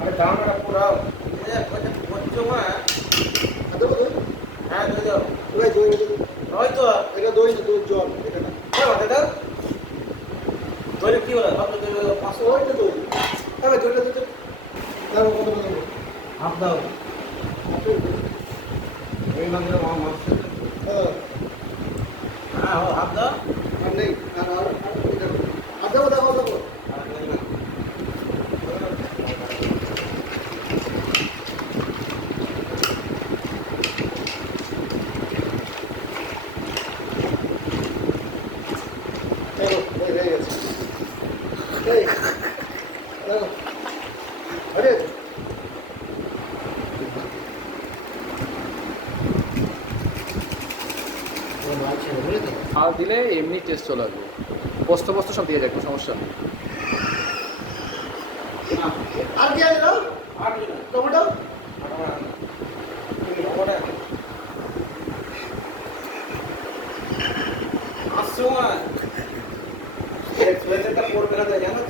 আরে দাম এটা পুরো বলছো মা দেবো তো হ্যাঁ দিয়ে দাও ওই দই হয়তো এটা দই জল এটা না দাদা দই কি বলে ভাবলো তো 500 ওইটা দই হ্যাঁ দইটা দিতে দাও কত টাকা দেবো হাফ দাও এই মানে মাছ হ্যাঁ হ্যাঁ হাফ দাও আর নেই আর দেবো দেবো দেবো আর দিলে এমনি টেস্ট চলে আসবে। পোস্ত পোস্ত সব দিয়ে যায়, কোনো সমস্যা নেই। আর কি আছে দাও আর টমেটো আসছো না পড়বে না জানো